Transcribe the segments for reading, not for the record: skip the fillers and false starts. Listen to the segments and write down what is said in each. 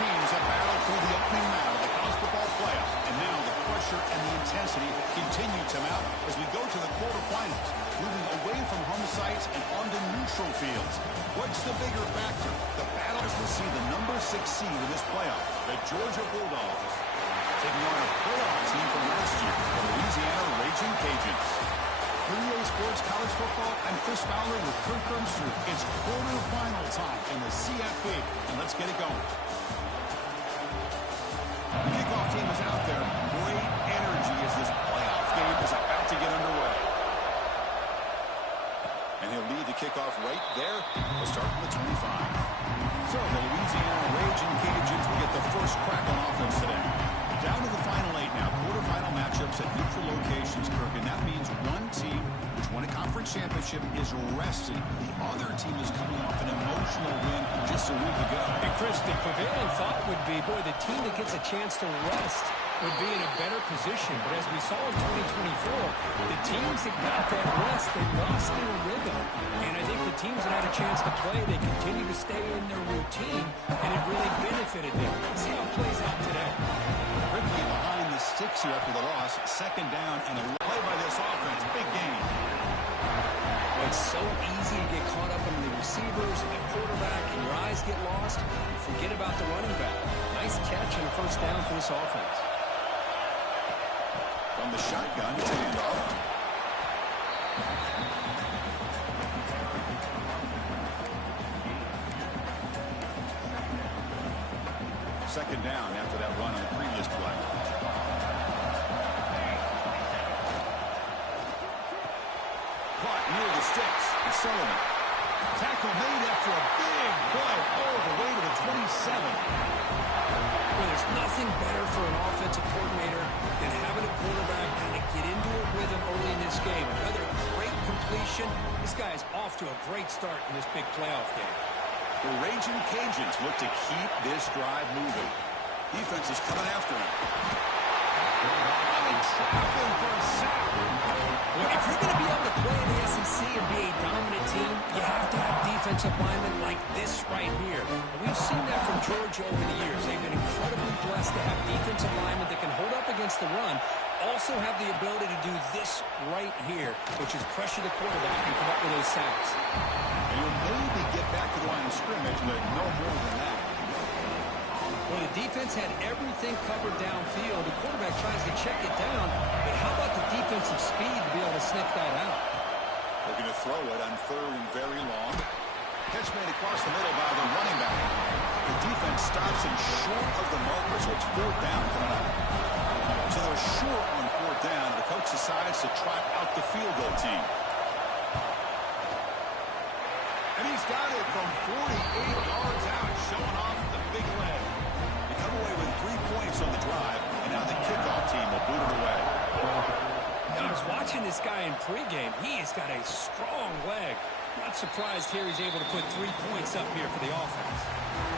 teams have battled through the opening round of the college football playoff, and now the pressure and the intensity continue to mount as we go to the quarterfinals, moving away from home sites and onto neutral fields. What's the bigger factor? The battle as we see the number 6 seed in this playoff, the Georgia Bulldogs, taking on a playoff team from last year, the Louisiana Raging Cajuns. For EA Sports College Football, I'm Chris Fowler with Kirk Ermster. It's quarterfinal time in the CFP, and let's get it going. The kickoff team is out there. Great energy as this playoff game is about to get underway. And he'll lead the kickoff right there. We'll start from the 25. So the Louisiana Raging Cajuns will get the first crack on offense today. Down to the final 8 now. Quarterfinal matchups at neutral locations, Kirk. And that means one team which won a conference championship is rested. The other team is coming off an emotional win just a week ago. And Chris, the prevailing thought would be, boy, the team that gets a chance to rest would be in a better position. But as we saw in 2024, the teams that got that rest, they lost their rhythm. And I think the teams that had a chance to play, they continue to stay in their routine, and it really benefited them. Let's see how it plays out today. Ricky behind the sticks here after the loss. Second down and a play by this offense. Big game. It's so easy to get caught up in the receivers and the quarterback, and your eyes get lost. You forget about the running back. Nice catch and a first down for this offense. From the shotgun, it's a handoff. Second down after that run on the previous play. Caught near the sticks. And Sullivan. Tackle made after a big play all the way to the 27. Well, there's nothing better for an offensive coordinator than having a quarterback kind of get into a rhythm early in this game. Another great completion. This guy is off to a great start in this big playoff game. The Raging Cajuns look to keep this drive moving. Defense is coming after him. Trapping for a sack. Well, if you're going to be able to play in the SEC and be a dominant team, you have to have defensive linemen like this right here. And we've seen that from Georgia over the years. They've been incredibly blessed to have defensive linemen that can hold up against the run, also have the ability to do this right here, which is pressure the quarterback and come up with those sacks. And you'll maybe get back to the line of scrimmage, but no more than that. Well, the defense had everything covered downfield. The quarterback tries to check it down, but how about the defensive speed to be able to sniff that out? Looking to throw it on third and very long. Catch made across the middle by the running back. The defense stops him short of the marker, so it's fourth down coming up. So they're short on fourth down. The coach decides to trot out the field goal team. And he's got it from 48 yards out, showing off the big leg. They come away with 3 points on the drive, and now the kickoff team will boot it away. I was watching this guy in pregame. He has got a strong leg. Not surprised here he's able to put 3 points up here for the offense.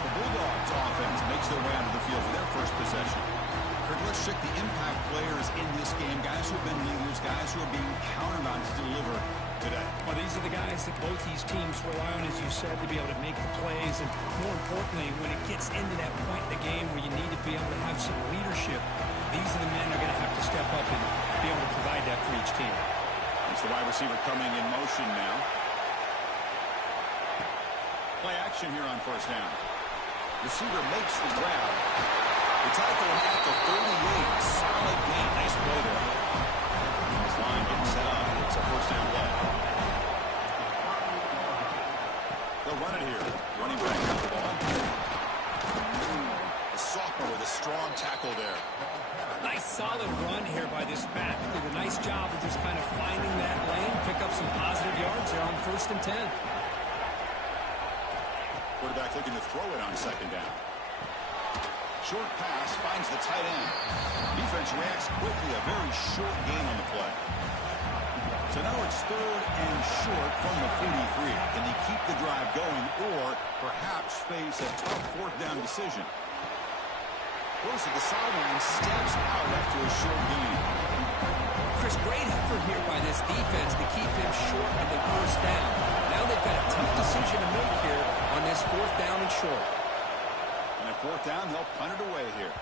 The Bulldogs offense makes their way onto the field for their first possession. Kirk, let's check the impact players in this game. Guys who have been leaders, guys who are being counted on to deliver today. Well, these are the guys that both these teams rely on, as you said, to be able to make the plays. And more importantly, when it gets into that point in the game where you need to be able to have some leadership, these are the men that are going to have to step up and be able to provide that for each team. It's the wide receiver coming in motion now. Play action here on first down. Receiver makes the grab. They tackle him at the 38. Solid gain. Nice play there. This line getting set up. It's a first down play. They'll run it here. Running back got the ball. A sophomore with a strong tackle there. Nice solid run here by this back. Did a nice job of just kind of finding that lane, pick up some positive yards there on 1st and 10. Quarterback looking to throw it on second down. Short pass finds the tight end. Defense reacts quickly. A very short gain on the play. So now it's third and short from the 43. Can they keep the drive going or perhaps face a tough fourth down decision? Goes to the sideline, steps out after a short gain. Chris, great effort here by this defense to keep him short of the first down. Now they've got a tough decision to make here on this 4th down and short. And a fourth down, they'll punt it away here.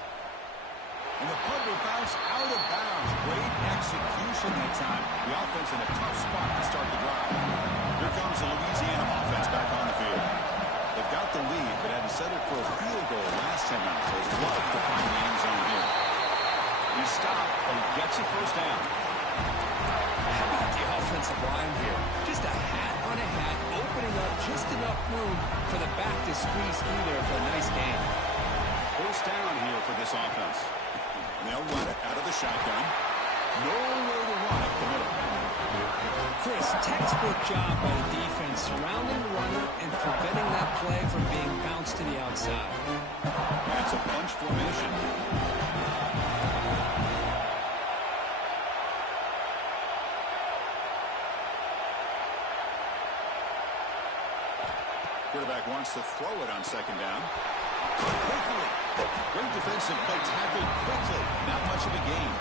And the punt will bounce out of bounds. Great execution that time. The offense in a tough spot to start the drive. Here comes the Louisiana offense back on the field. They've got the lead, but had to settle for a field goal last time out. So it's love to find the end zone here. He stopped, but he gets a first down. How about the offensive line here? Just a hat on a hat, opening up just enough room for the back to squeeze through there for a nice gain. First down here for this offense. They'll run it out of the shotgun. Nowhere to run up the middle. Chris, textbook job by the defense surrounding the runner and preventing that play from being bounced to the outside. That's a bunch formation. Quarterback wants to throw it on second down. Quickly. Great defensive play, tackled quickly. Not much of a gain.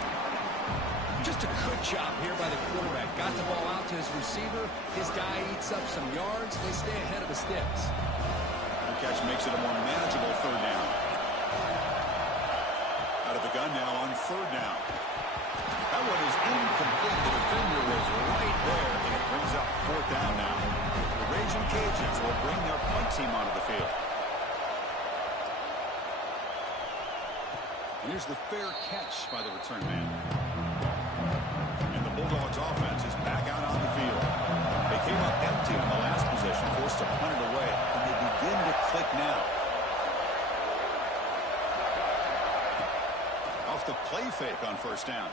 Just a good job here by the quarterback. Got the ball out to his receiver. His guy eats up some yards. They stay ahead of the sticks. The catch makes it a more manageable third down. Out of the gun now on third down. That one is incomplete. The defender was right there, and it brings up fourth down now. The Raging Cajuns will bring their punt team onto the field. Here's the fair catch by the return man. And the Bulldogs offense is back out on the field. They came up empty in the last possession, forced to punt it away, and they begin to click now. Off the play fake on first down.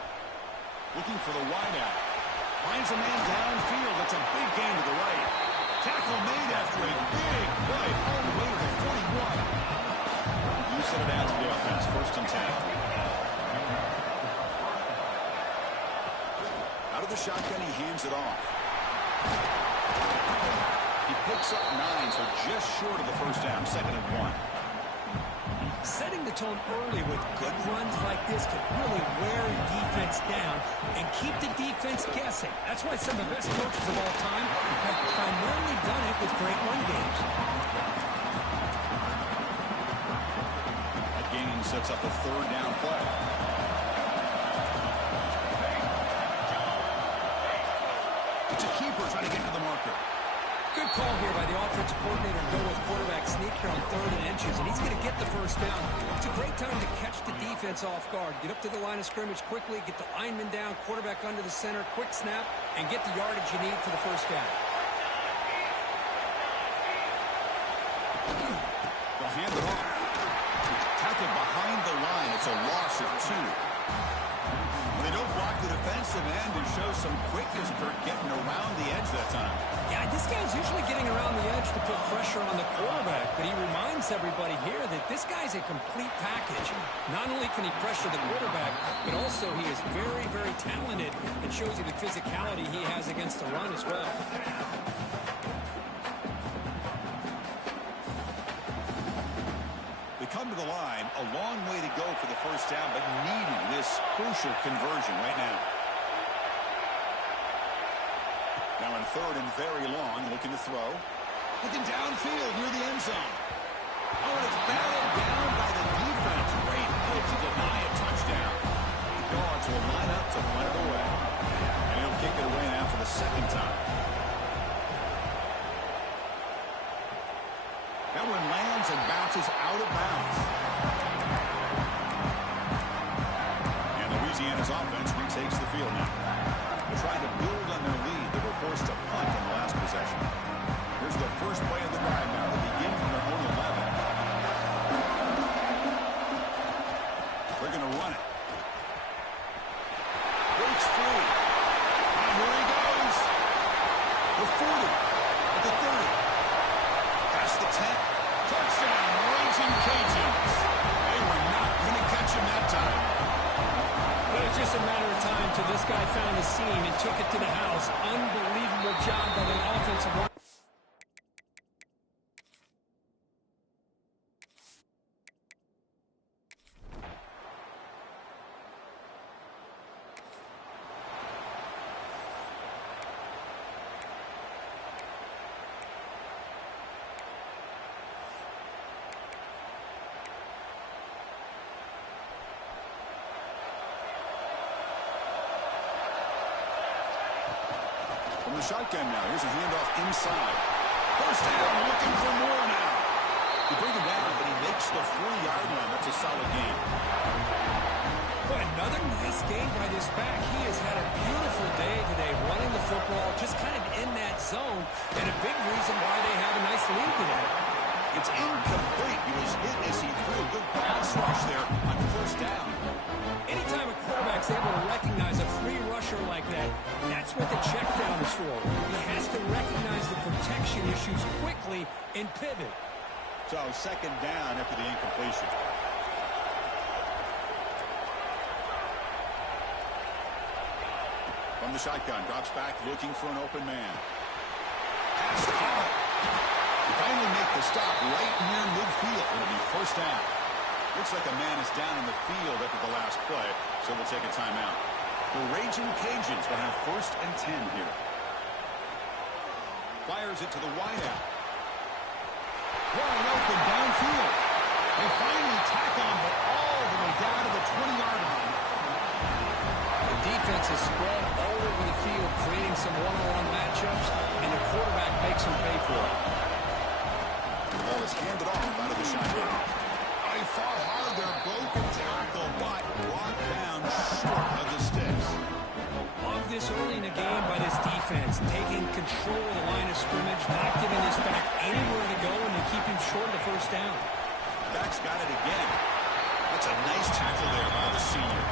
Looking for the wideout. Finds a man downfield. That's a big gain to the right. Tackle made after a big play all the way to the 41. You said it out to the offense. First and 10. Out of the shotgun, he hands it off. He picks up 9, so just short of the first down. Second and 1. Setting the tone early with good runs like this can really wear a defense down and keep the defense guessing. That's why some of the best coaches of all time have primarily done it with great run games. That gain sets up a third down play. It's a keeper trying to get to the marker. Good call here by the offensive coordinator to go with quarterback sneak here on 3rd and inches, and he's going to get the first down. It's a great time to catch the defense off guard. Get up to the line of scrimmage quickly, get the lineman down, quarterback under the center, quick snap, and get the yardage you need for the first down. They'll hand it off. Tackled behind the line. It's a loss of 2. They don't block the defensive end and show some quickness, Kirk, getting around the edge that time. Yeah, this guy's usually getting around the edge to put pressure on the quarterback, but he reminds everybody here that this guy's a complete package. Not only can he pressure the quarterback, but also he is very, very talented. It shows you the physicality he has against the run as well. They come to the line, a long way to go for the first down, but needing this crucial conversion right now. Now in 3rd and very long, looking to throw. Looking downfield near the end zone. Oh, and it's battled down by the defense. Great play to deny a touchdown. The Dogs will line up to punt it away. And he'll kick it away now for the second time. That one lands and bounces out of bounds. And Louisiana's offense retakes the field now. They're trying to build on their lead. They were forced to punt on the last possession. Here's the first play of the drive now. They begin from their own 11. They're going to run it. Breaks free. And here he goes. The 40. At the 30. Past the 10. Touchdown, Raging Cajuns. They were not going to catch him that time. But it's just a matter of time till this guy found a seam and took it to the house. Unbelievable job by the offensive line. From the shotgun now, here's a handoff inside. First down, looking for more now. You bring him down, but he makes the 4-yard line. That's a solid game. Boy, another nice game by this back. He has had a beautiful day today running the football, just kind of in that zone, and a big reason why they have a nice lead today. It's incomplete. He was hit as he threw a good pass rush there on first down. Anytime a quarterback's able to recognize a free rusher like that, that's what the check down is for. He has to recognize the protection issues quickly and pivot. So second down after the incompletion. From the shotgun, drops back looking for an open man. Pass caught. Finally make the stop right near midfield. It'll be first down. Looks like a man is down in the field after the last play, so we'll take a timeout. The Raging Cajuns will have first and 10 here. Fires it to the wideout. Wide open downfield. They finally tack on, but all the way down to the 20-yard line. The defense is spread all over the field, creating some one-on-one matchups, and the quarterback makes them pay for it. The ball is handed off out of the shotgun. He fought hard there, broken tackle, but brought down short of the sticks. Love this early in the game by this defense, taking control of the line of scrimmage, not giving this back anywhere to go, and to keep him short of the first down. Back's got it again. That's a nice tackle there by the senior.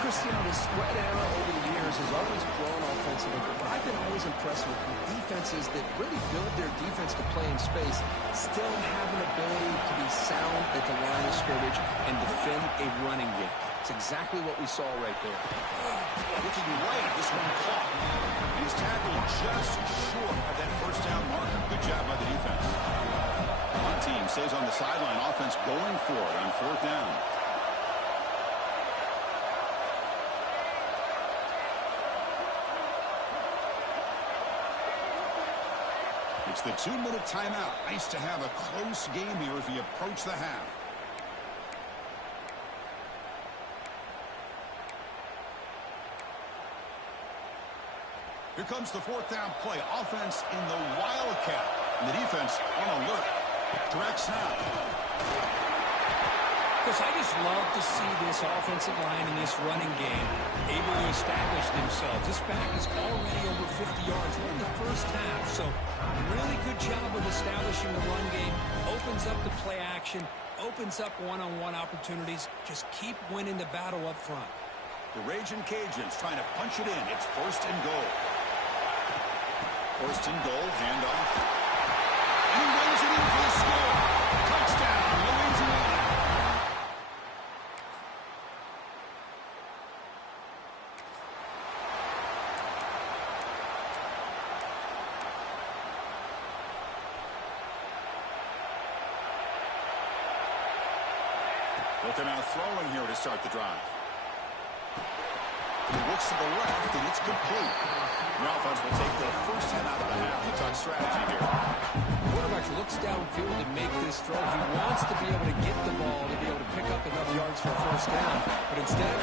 Cristiano, the spread era over the years has always grown offensively, but I've been always impressed with defenses that really build their defense to play in space, still have an ability to be sound at the line of scrimmage and defend a running game. It's exactly what we saw right there. Looking right, this one caught. And he's tackled just short of that first down marker. Good job by the defense. One team stays on the sideline, offense going for it on fourth down. It's the 2-minute timeout. Nice to have a close game here as we approach the half. Here comes the fourth down play. Offense in the Wildcat. And the defense on alert. Direct snap. Because I just love to see this offensive line in this running game able to establish themselves. This back is already over 50 yards in the first half. So really good job of establishing the run game. Opens up the play action. Opens up one-on-one opportunities. Just keep winning the battle up front. The Raging Cajuns trying to punch it in. It's first and goal. First and goal, handoff. And he runs it in for the score. Touchdown, Louisiana. But they're now throwing here to start the drive. He looks to the left, and it's complete. The offense will take their first head out of the half. The touch strategy here. Quarterback looks downfield to make this throw. He wants to be able to get the ball to be able to pick up enough yards for a first down. But instead of